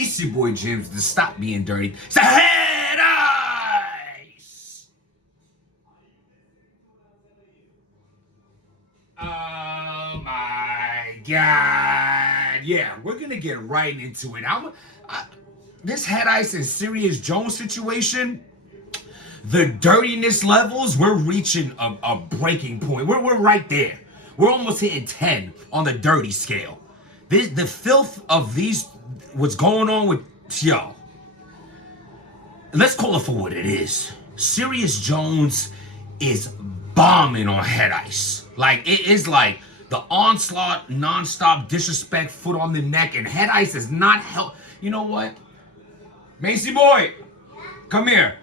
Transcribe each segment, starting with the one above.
It's your boy James to stop being dirty. It's a head ice! Oh my God. Yeah, we're gonna get right into it. This head ice and Serious Jones situation, the dirtiness levels, we're reaching a breaking point. We're right there. We're almost hitting 10 on the dirty scale. The filth of these, what's going on with, yo, let's call it for what it is. Serious Jones is bombing on head ice. Like, it is like the onslaught, nonstop disrespect, foot on the neck, and head ice is not help. You know what? Macy boy, come here.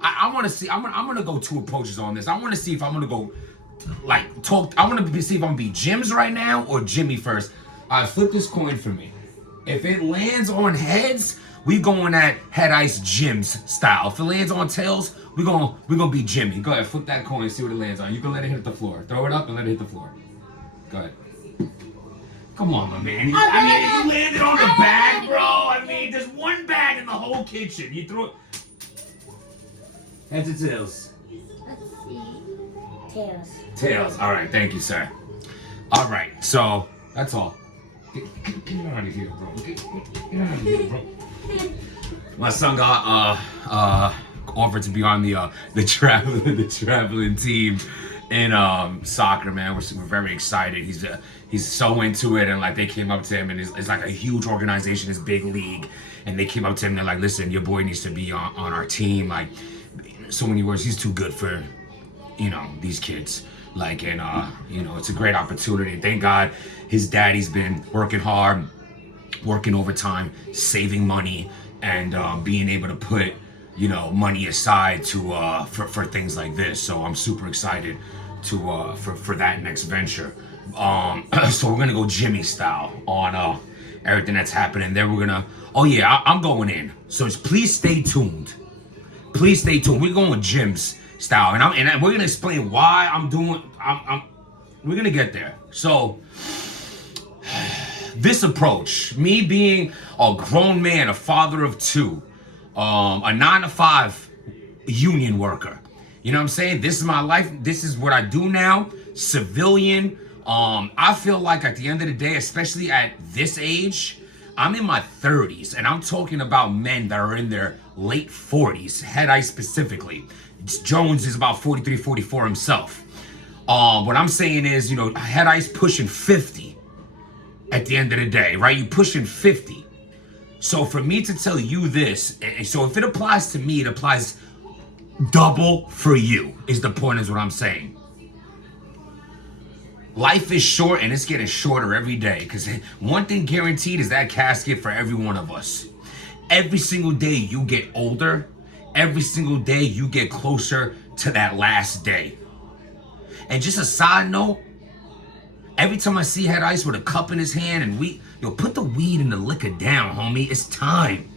I want to see. I'm gonna go two approaches on this. I want to see if I'm gonna go like talk. I want to see if I'm gonna be Jim's right now or Jimmy first. All right, flip this coin for me. If it lands on heads, we going at head ice Jim's style. If it lands on tails, we gonna be Jimmy. Go ahead, flip that coin and see what it lands on. You can let it hit the floor. Throw it up and let it hit the floor. Go ahead. Come on, my man. You landed on the bag, bro. I mean, there's one bag in the whole kitchen. You threw it. Heads or tails? Let's see. Tails. Tails. All right. Thank you, sir. All right. So that's all. Get out of here, bro. Get out of here, bro. My son got offered to be on the traveling team in soccer, man. We're very excited. He's so into it, and like they came up to him, and it's like a huge organization, this big league, and they came up to him and they're like, listen, your boy needs to be on our team. Like, so many words, he's too good for, these kids. Like, and it's a great opportunity. Thank God his daddy's been working hard, working overtime, saving money, and being able to put money aside to for things like this. So I'm super excited to for that next venture. So we're gonna go Jimmy style on everything that's happening. Then we're gonna, I'm going in. So please stay tuned. Please stay tuned. We're going Jim's style, and we're gonna explain why I'm doing. We're gonna get there. So this approach, me being a grown man, a father of two, a 9-to-5 union worker. You know what I'm saying? This is my life. This is what I do now. Civilian. I feel like at the end of the day, especially at this age, I'm in my 30s, and I'm talking about men that are in their late 40s, head ice specifically. Jones is about 43, 44 himself. What I'm saying is, head ice pushing 50 at the end of the day, right? You pushing 50. So for me to tell you this, so if it applies to me, it applies double for you, is the point, is what I'm saying. Life is short, and it's getting shorter every day, because one thing guaranteed is that casket for every one of us. Every single day you get older, every single day you get closer to that last day. And just a side note, every time I see head ice with a cup in his hand and put the weed and the liquor down, homie. It's time.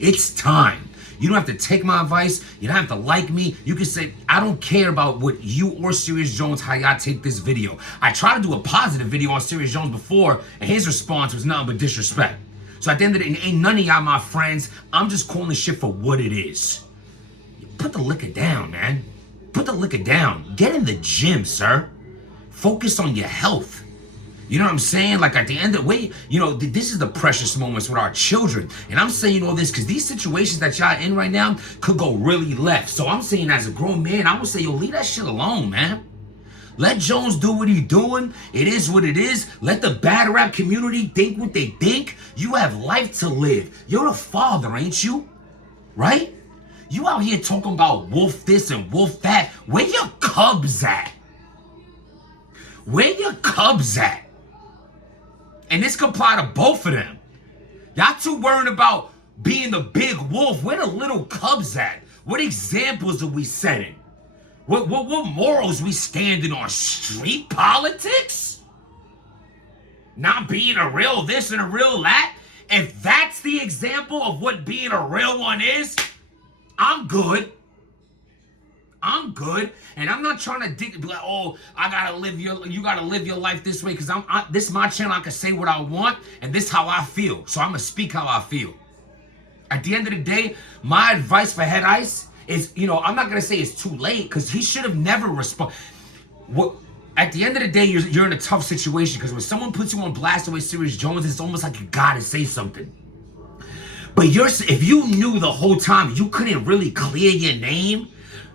It's time. You don't have to take my advice. You don't have to like me. You can say, I don't care about what you or Serious Jones, how y'all take this video. I tried to do a positive video on Serious Jones before, and his response was nothing but disrespect. So at the end of the day, ain't none of y'all my friends. I'm just calling shit for what it is. Put the liquor down, man. Put the liquor down. Get in the gym, sir. Focus on your health. You know what I'm saying? Like, at the end of the way, this is the precious moments with our children. And I'm saying all this because these situations that y'all in right now could go really left. So I'm saying, as a grown man, I would say, leave that shit alone, man. Let Jones do what he's doing. It is what it is. Let the bad rap community think what they think. You have life to live. You're a father, ain't you? Right? You out here talking about wolf this and wolf that. Where your cubs at? Where your cubs at? And this could apply to both of them. Y'all too worried about being the big wolf. Where the little cubs at? What examples are we setting? What morals we standing on? Street politics? Not being a real this and a real that? If that's the example of what being a real one is, I'm good. I'm good, and I'm not trying to be like, you gotta live your life this way, because this is my channel. I can say what I want, and this is how I feel. So I'm gonna speak how I feel. At the end of the day, my advice for Head Ice is, I'm not gonna say it's too late, because he should have never responded. What? At the end of the day, you're in a tough situation, because when someone puts you on blast the way Serious Jones, it's almost like you gotta say something. But if you knew the whole time you couldn't really clear your name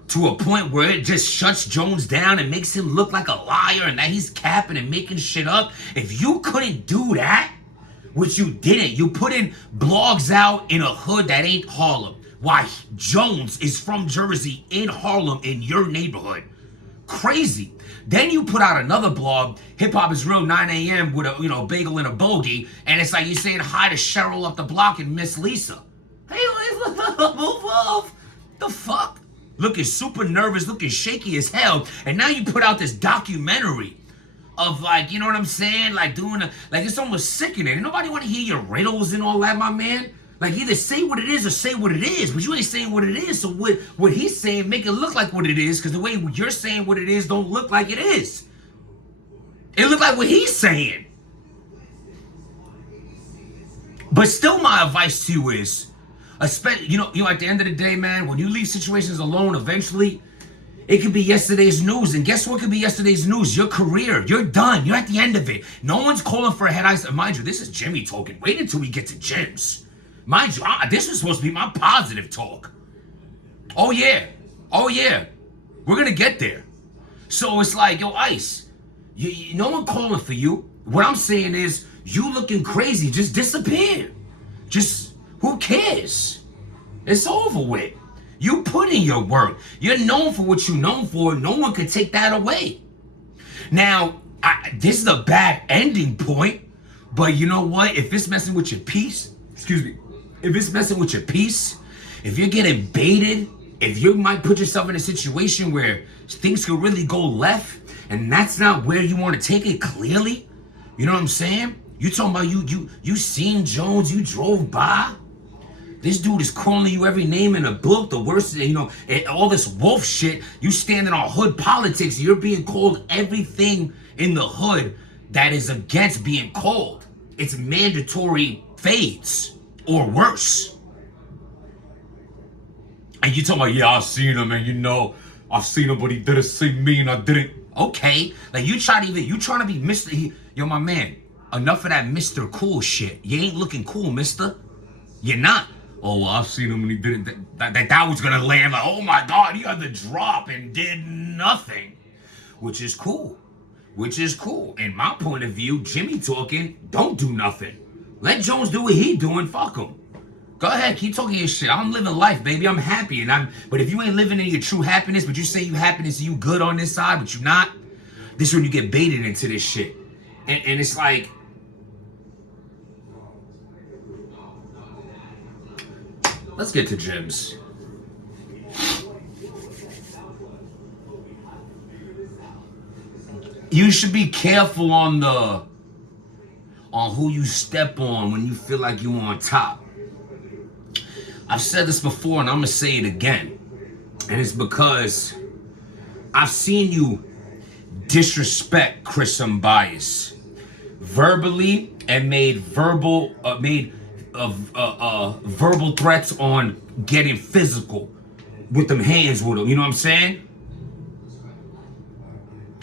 to a point where it just shuts Jones down and makes him look like a liar and that he's capping and making shit up, if you couldn't do that, which you didn't, you put in blogs out in a hood that ain't Harlem. Why Jones is from Jersey in Harlem in your neighborhood. Crazy. Then you put out another blog, Hip Hop is Real 9 a.m. with a bagel and a bogey, and it's like you're saying hi to Cheryl up the block and Miss Lisa. Hey, move off. The fuck? Looking super nervous, looking shaky as hell, and now you put out this documentary of, like, you know what I'm saying? Like it's almost sickening. And nobody want to hear your riddles and all that, my man. Like, either say what it is or say what it is, but you ain't saying what it is. So what he's saying, make it look like what it is, because the way you're saying what it is don't look like it is. It look like what he's saying. But still, my advice to you is, especially, at the end of the day, man, when you leave situations alone, eventually, it could be yesterday's news. And guess what could be yesterday's news? Your career. You're done. You're at the end of it. No one's calling for a Head Ice. Mind you, this is Jimmy talking. Wait until we get to Jim's. Mind you, this is supposed to be my positive talk. Oh, yeah. We're going to get there. So it's like, yo, Ice, no one calling for you. What I'm saying is, you looking crazy. Just disappear. Just, who cares? It's over with. You put in your work. You're known for what you're known for. No one could take that away. Now, this is a bad ending point, but you know what? If it's messing with your peace, if it's messing with your peace, if you're getting baited, if you might put yourself in a situation where things could really go left, and that's not where you want to take it clearly, you know what I'm saying? You talking about you seen Jones, you drove by. This dude is calling you every name in a book, the worst, all this wolf shit. You standing on hood politics, you're being called everything in the hood that is against being called. It's mandatory fades. Or worse. And you talking about, yeah, I've seen him, and I've seen him, but he didn't see me, and I didn't. Okay, like you trying to be Mr. Yo, my man, enough of that Mr. Cool shit. You ain't looking cool, mister. You're not. Oh, well, I've seen him, and he didn't. That was gonna land like, oh my God, he had the drop and did nothing, which is cool. In my point of view, Jimmy talking, don't do nothing. Let Jones do what he doing. Fuck him. Go ahead, keep talking your shit. I'm living life, baby. I'm happy, but if you ain't living in your true happiness, but you say you happiness, you good on this side, but you not. This is when you get baited into this shit, and it's like, let's get to Jim's. You should be careful on who you step on when you feel like you on top. I've said this before, and I'm gonna say it again. And it's because I've seen you disrespect Chris Unbiased verbally, and made verbal threats on getting physical with them hands with him. You know what I'm saying?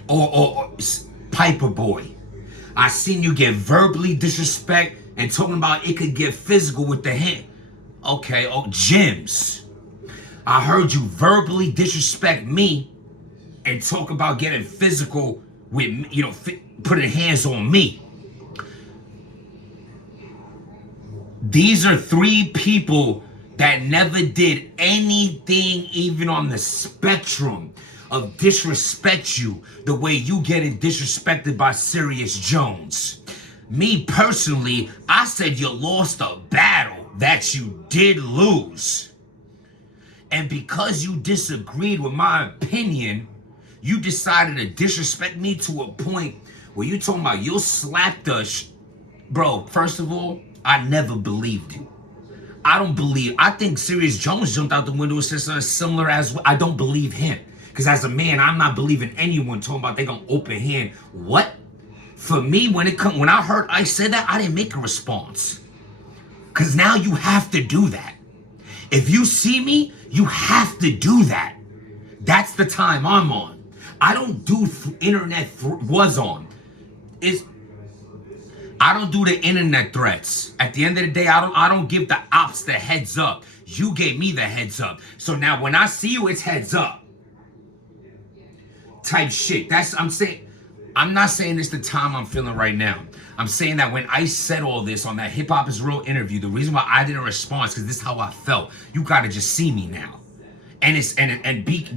Or Piper Boy. I seen you get verbally disrespect and talking about it could get physical with the hand. Okay, Jims. I heard you verbally disrespect me and talk about getting physical with me, putting hands on me. These are 3 people that never did anything even on the spectrum of disrespect you the way you getting disrespected by Serious Jones. Me personally, I said you lost a battle that you did lose. And because you disagreed with my opinion, you decided to disrespect me to a point where you talking about you'll slap the Bro, first of all, I never believed you. I think Serious Jones jumped out the window and said something similar as I don't believe him. Because as a man, I'm not believing anyone talking about they gonna open hand. What? For me, when I heard I said that, I didn't make a response. Because now you have to do that. If you see me, you have to do that. That's the time I'm on. I don't do internet was on. I don't do the internet threats. At the end of the day, I don't give the ops the heads up. You gave me the heads up. So now when I see you, it's heads up. Type shit. I'm not saying it's the time I'm feeling right now. I'm saying that when I said all this on that Hip Hop Is Real interview, the reason why I didn't respond is because this is how I felt. You gotta just see me now.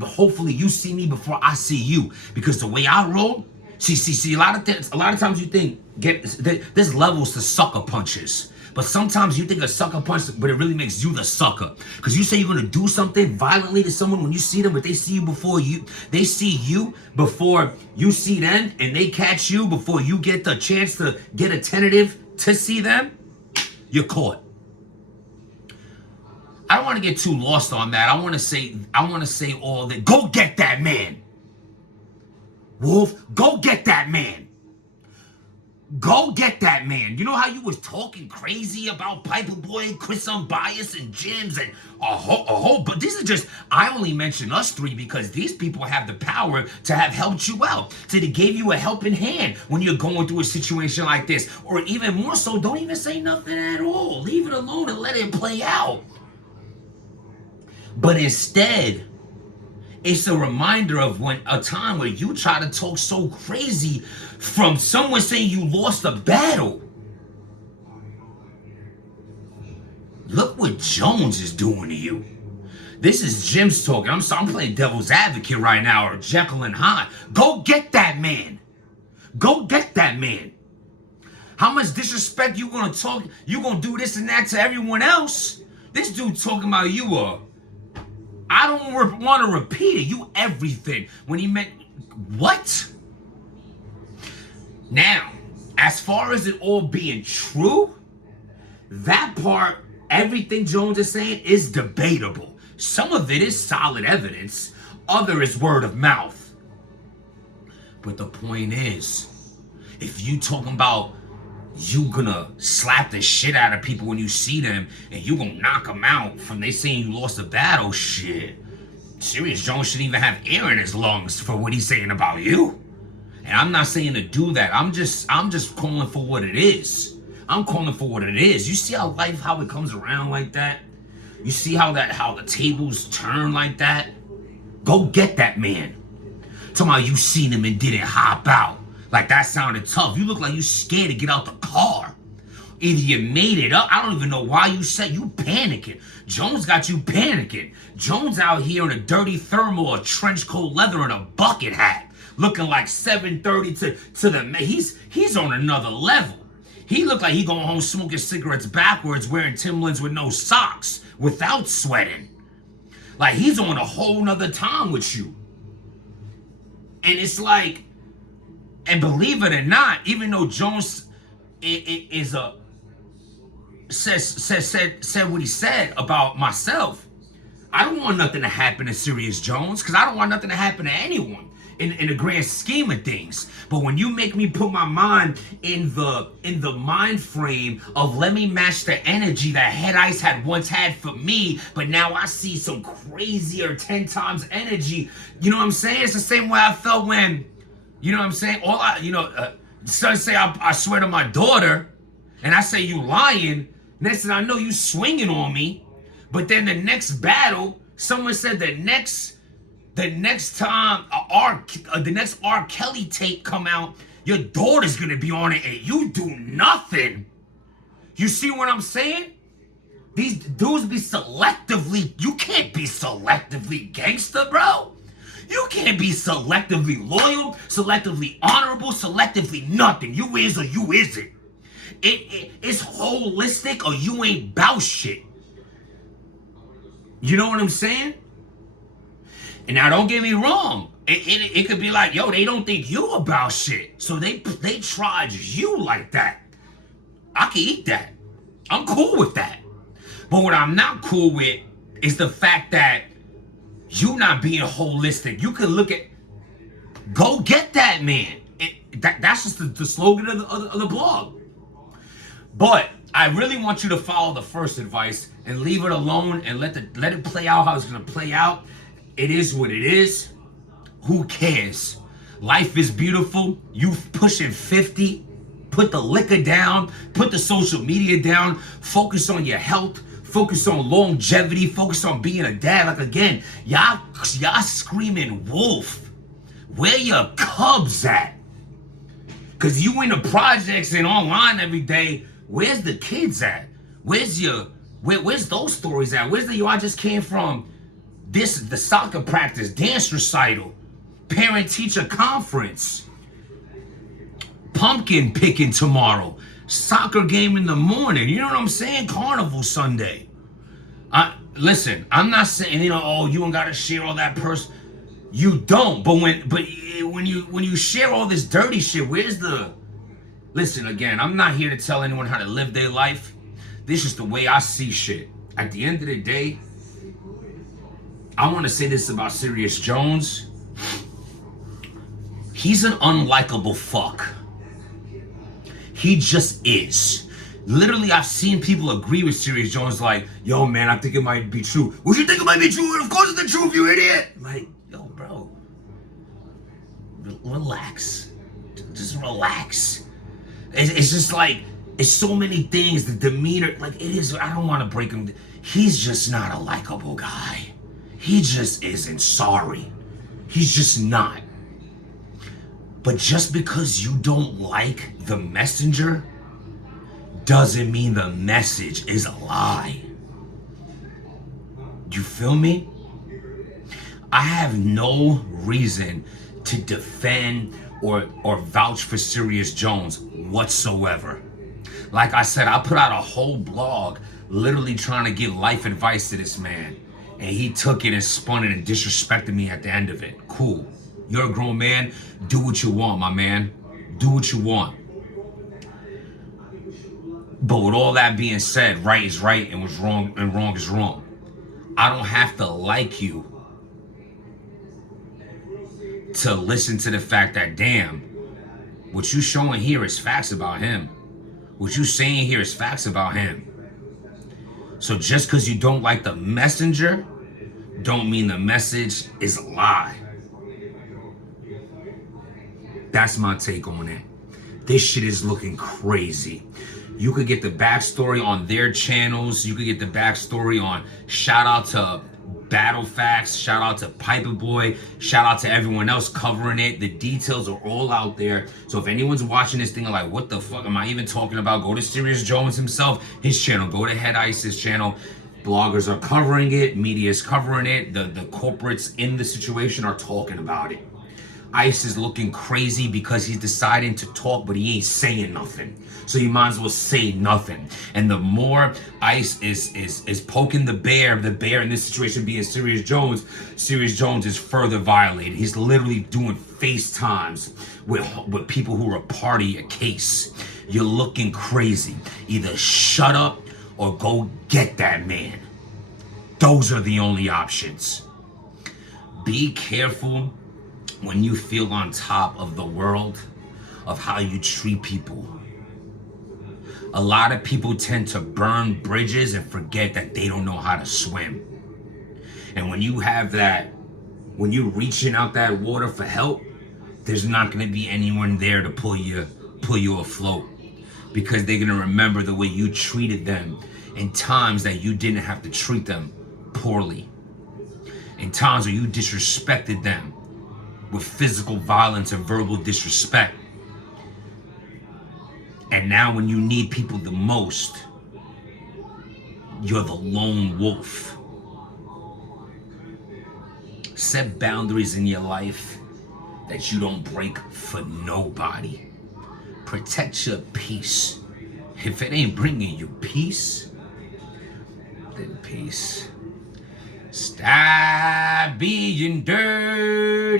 Hopefully you see me before I see you. Because the way I roll, see, a lot of times you think there's levels to sucker punches. But sometimes you think a sucker punch, but it really makes you the sucker. Because you say you're gonna do something violently to someone when you see them, but they see you before you see them, and they catch you before you get the chance to get a tentative to see them, you're caught. I don't want to get too lost on that. I want to say all that. Go get that man. Wolf, go get that man. Go get that man. You know how you was talking crazy about Piper Boy, Chris Unbiased, and Jims, and a whole, but these are just, I only mention us three because these people have the power to have helped you out. So they gave you a helping hand when you're going through a situation like this. Or even more so, don't even say nothing at all. Leave it alone and let it play out. But instead, it's a reminder of a time where you try to talk so crazy from someone saying you lost a battle. Look what Jones is doing to you. This is Jim's talking. I'm playing devil's advocate right now, or Jekyll and Hyde. Go get that man. Go get that man. How much disrespect you gonna talk? You gonna do this and that to everyone else? This dude talking about you I don't want to repeat it. You everything. When he meant, what? Now, as far as it all being true, that part, everything Jones is saying is debatable. Some of it is solid evidence. Other is word of mouth. But the point is, if you talking about you gonna slap the shit out of people when you see them, and you gonna knock them out from they saying you lost a battle, shit. Serious Jones shouldn't even have air in his lungs for what he's saying about you. And I'm not saying to do that. I'm just calling for what it is. I'm calling for what it is. You see how it comes around like that? You see how the tables turn like that? Go get that man. Talking about you seen him and didn't hop out. Like that sounded tough. You look like you scared to get out the car. Either you made it up. I don't even know why you said you panicking. Jones got you panicking. Jones out here in a dirty thermal, a trench coat leather, and a bucket hat. Looking like 730 to the... He's on another level. He looked like he going home smoking cigarettes backwards, wearing Timberlands with no socks, without sweating. Like he's on a whole nother time with you. And it's like... And believe it or not, even though Jones said what he said about myself, I don't want nothing to happen to Serious Jones, because I don't want nothing to happen to anyone in the grand scheme of things. But when you make me put my mind in the mind frame of let me match the energy that Head Ice had once had for me, but now I see some crazier 10 times energy. You know what I'm saying? It's the same way I felt when, you know what I'm saying? Son say I swear to my daughter, and I say you lying. Next thing I know, you swinging on me. But then the next battle, someone said the next time the next R. Kelly tape come out, your daughter's gonna be on it, and you do nothing. You see what I'm saying? These dudes be selectively. You can't be selectively gangster, bro. You can't be selectively loyal, selectively honorable, selectively nothing. You is or you isn't. It's holistic or you ain't bout shit. You know what I'm saying? And now don't get me wrong. It could be like, yo, they don't think you about shit. So they tried you like that. I can eat that. I'm cool with that. But what I'm not cool with is the fact that you not being holistic. You can look at, go get that man. That's just the slogan of the blog. But I really want you to follow the first advice and leave it alone and let it play out how it's gonna play out. It is what it is. Who cares? Life is beautiful. You pushing 50. Put the liquor down. Put the social media down. Focus on your health. Focus on longevity. Focus on being a dad. Like again, y'all screaming wolf. Where your cubs at? Cause you in the projects and online every day. Where's the kids at? Where's those stories at? Where's the yo? I just came from the soccer practice, dance recital, parent teacher conference, pumpkin picking tomorrow, soccer game in the morning. You know what I'm saying? Carnival Sunday. Listen, I'm not saying oh you don't gotta share all that You don't. But when you share all this dirty shit, where's the? Listen, again, I'm not here to tell anyone how to live their life. This is the way I see shit. At the end of the day, I want to say this about Serious Jones. He's an unlikable fuck. He just is. Literally, I've seen people agree with Serious Jones like, yo, man, I think it might be true. What you think it might be true? Of course it's the truth, you idiot. Like, yo, bro. Relax. Just relax. It's just like, it's so many things, the demeanor, like it is, I don't want to break him. He's just not a likable guy. He just isn't. Sorry. He's just not. But just because you don't like the messenger doesn't mean the message is a lie. You feel me? I have no reason to defend or vouch for Serious Jones whatsoever. Like I said, I put out a whole blog literally trying to give life advice to this man. And he took it and spun it and disrespected me at the end of it. Cool. You're a grown man. Do what you want, my man. Do what you want. But with all that being said, right is right and wrong is wrong. I don't have to like you to listen to the fact that, damn, what you showing here is facts about him. What you saying here is facts about him. So just because you don't like the messenger, don't mean the message is a lie. That's my take on it. This shit is looking crazy. You could get the backstory on their channels. You could get the backstory on, shout out to Battle Facts, shout out to Piper Boy, shout out to everyone else covering it. The details are all out there. So if anyone's watching this thing and like, what the fuck am I even talking about? Go to Serious Jones himself, his channel. Go to Head Ice's channel. Bloggers are covering it. Media is covering it. The corporates in the situation are talking about it. Ice is looking crazy because he's deciding to talk, but he ain't saying nothing. So you might as well say nothing. And the more Ice is poking the bear in this situation being Serious Jones is further violated. He's literally doing FaceTimes with people who are a party, a case. You're looking crazy. Either shut up or go get that man. Those are the only options. Be careful when you feel on top of the world of how you treat people. A lot of people tend to burn bridges and forget that they don't know how to swim. And when you have that, when you're reaching out that water for help, there's not going to be anyone there to pull you afloat, because they're going to remember the way you treated them in times that you didn't have to treat them poorly, in times where you disrespected them with physical violence and verbal disrespect. And now when you need people the most, you're the lone wolf. Set boundaries in your life that you don't break for nobody. Protect your peace. If it ain't bringing you peace, then peace. Stop being dirty.